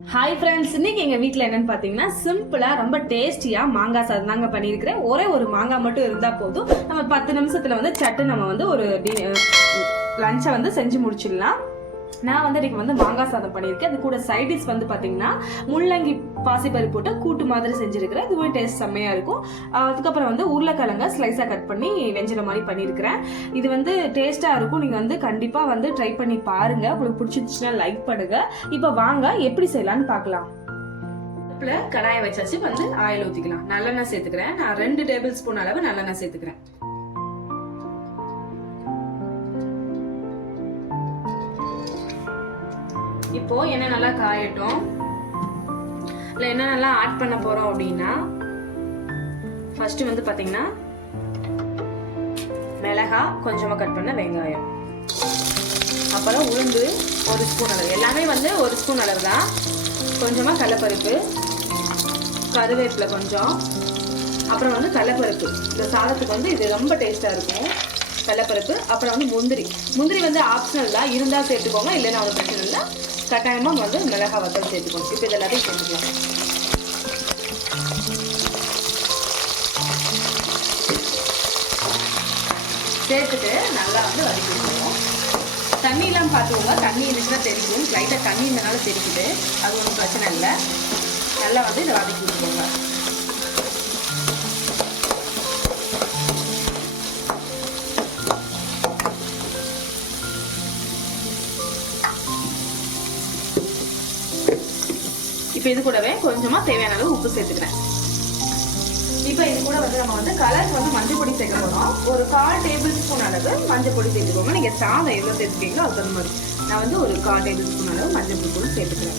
Hi friends இன்னைக்கு எங்கள் வீட்டில் என்னென்னு பார்த்தீங்கன்னா சிம்பிளாக ரொம்ப டேஸ்டியாக மாங்காய் சாதம் தாங்க பண்ணியிருக்கிறேன். ஒரே ஒரு மாங்காய் மட்டும் இருந்தால் போதும். நம்ம பத்து நிமிஷத்தில் வந்து சட்டு நம்ம வந்து ஒரு லஞ்சை வந்து செஞ்சு முடிச்சிடலாம். நான் வந்து இன்னைக்கு வந்து மாங்காய் சாதம் பண்ணியிருக்கேன். அது கூட சைடிஷ் வந்து பார்த்தீங்கன்னா முள்ளங்கி பாசிப்பருப்பு போட்டு கூட்டு மாதிரி செஞ்சுருக்கிறேன். இதுவும் டேஸ்ட் செம்மையாக இருக்கும். அதுக்கப்புறம் வந்து உருளைக்கிழங்க ஸ்லைஸாக கட் பண்ணி வெஞ்சிற மாதிரி பண்ணியிருக்கிறேன். இது வந்து டேஸ்ட்டாக இருக்கும். நீங்கள் வந்து கண்டிப்பாக வந்து ட்ரை பண்ணி பாருங்கள் உங்களுக்கு பிடிச்சிருந்துச்சுன்னா லைக் பண்ணுங்கள் இப்போ வாங்க எப்படி செய்யலான்னு பார்க்கலாம் அடுப்புல கடாயை வச்சாச்சு. வந்து ஆயில் ஊற்றிக்கலாம் நல்லெண்ணெய் சேர்த்துக்கிறேன். நான் ரெண்டு டேபிள் ஸ்பூன் அளவு நல்லெண்ணெய் சேர்த்துக்கிறேன். இப்போ எண்ணெய் நல்லா காயட்டும். இல்லை என்ன நல்லா ஆட் பண்ண போறோம் அப்படின்னா ஃபர்ஸ்ட் வந்து பாத்தீங்கன்னா மிளகா கொஞ்சமா கட் பண்ண வெங்காயம். அப்புறம் உளுந்து ஒரு ஸ்பூன் அளவு. எல்லாமே வந்து ஒரு ஸ்பூன் அளவு தான். கொஞ்சமா கடலப்பருப்பு கருவேப்பிலை கொஞ்சம். அப்புறம் வந்து கடலப்பருப்பு. இந்த சாதத்துக்கு வந்து இது ரொம்ப டேஸ்டா இருக்கும். கடலப்பருப்பு அப்புறம் வந்து முந்திரி. முந்திரி வந்து ஆப்ஷனல் தான். இருந்தால் சேர்த்துக்கோங்க இல்லைன்னா ஒரு பிரச்சனை இல்லை. கட்டாயமாக வந்து மிளகா வத்தல் சேர்த்துக்கணும் இப்போ இது எல்லாத்தையும் சேர்த்துக்கலாம் சேர்த்துட்டு நல்லா வந்து வதக்கி தண்ணியெலாம் பார்த்துக்கோங்க தண்ணி இருந்துச்சுன்னா தெரிக்கும் லைட்டாக தண்ணி இருந்தனால தெரிக்குது அது ஒன்றும் பிரச்சனை இல்லை. நல்லா வந்து இதை வதக்கி விட்டுக்கோங்க இப்போ இது கூடவே கொஞ்சமாக தேவையான அளவு உப்பு சேர்த்துக்கிறேன். இப்போ இது கூட வந்து நம்ம வந்து கலர் வந்து மஞ்சள் பொடி சேர்க்க போகிறோம் ஒரு கால் டேபிள் ஸ்பூன் அளவு மஞ்சள் பொடி சேர்த்துக்கோங்க. நீங்கள் சாதம் எவ்வளோ சேர்த்துக்கீங்களோ அது தகுந்த மாதிரி. நான் வந்து ஒரு கால் டேபிள் ஸ்பூன் அளவு மஞ்சள் பொடி கூட சேர்த்துக்கிறேன்.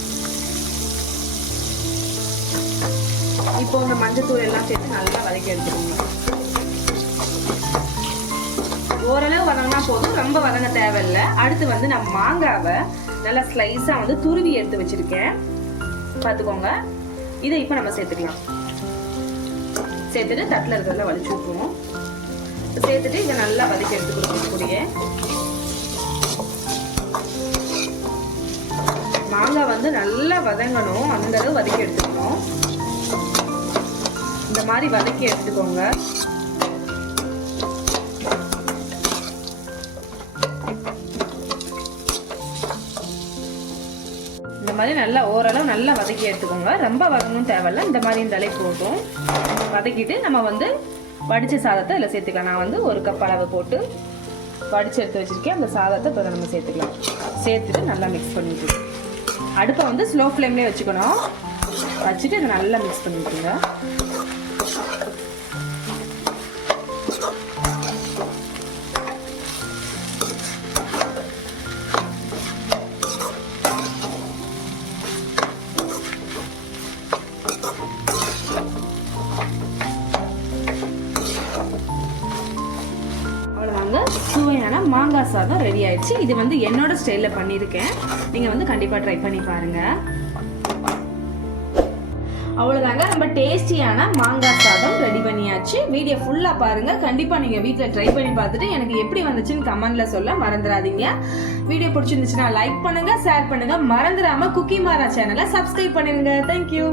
இப்போ இந்த மஞ்சள் தூள் எல்லாம் சேர்த்து நல்லா வதக்கி எடுத்துக்கோங்க. ஓரளவு வதங்கினா போதும். ரொம்ப வதங்க தேவையில்லை. அடுத்து வந்து நான் மாங்காவை நல்லா ஸ்லைஸாக வந்து துருவி எடுத்து வச்சிருக்கேன். பார்த்துக்கோங்க இதை இப்போ நம்ம சேர்த்துக்கலாம். சேர்த்துட்டு தட்டில் இருக்கிறத வலிச்சு விட்டுருவோம். சேர்த்துட்டு இதை நல்லா வதக்கி எடுத்துக்கணும் கூடிய மாங்காய் வந்து நல்லா வதங்கணும். அந்த அளவு வதக்கி எடுத்துக்கணும். இந்த மாதிரி வதக்கி எடுத்துக்கோங்க. இந்த மாதிரி நல்லா ஓரளவு நல்லா வதக்கி எடுத்துக்கோங்க. ரொம்ப வதங்கும் தேவையில்ல. இந்த மாதிரி இந்த அளவு போட்டும். வதக்கிட்டு நம்ம வந்து வடித்த சாதத்தை இதில் சேர்த்துக்கலாம். நான் வந்து ஒரு கப் அளவு போட்டு வடித்து எடுத்து வச்சுருக்கேன். அந்த சாதத்தை இப்போ நம்ம சேர்த்துக்கலாம். சேர்த்துட்டு நல்லா மிக்ஸ் பண்ணிட்டு. அடுப்பை வந்து ஸ்லோ ஃப்ளேம்லேயே வச்சுக்கணும். வச்சுட்டு இதை நல்லா மிக்ஸ் பண்ணிக்கோங்க. சுவையான மாங்காய் சாதம் ரெடி ஆயிடுச்சு. இது வந்து என்னோட ஸ்டைலில் பண்ணியிருக்கேன். நீங்கள் வந்து கண்டிப்பாக ட்ரை பண்ணி பாருங்கள் அவ்வளோதாங்க ரொம்ப டேஸ்டியான மாங்காய் சாதம் ரெடி பண்ணியாச்சு. வீடியோ ஃபுல்லாக பாருங்கள் கண்டிப்பாக நீங்கள் வீட்டில் ட்ரை பண்ணி பார்த்துட்டு எனக்கு எப்படி வந்துச்சுன்னு கமெண்ட்டில் சொல்ல மறந்துடாதீங்க. வீடியோ பிடிச்சிருந்துச்சுன்னா லைக் பண்ணுங்கள் ஷேர் பண்ணுங்கள் மறந்துடாமல் குக்கி மாரா சேனலை சப்ஸ்கிரைப் பண்ணிடுங்க தேங்க்யூ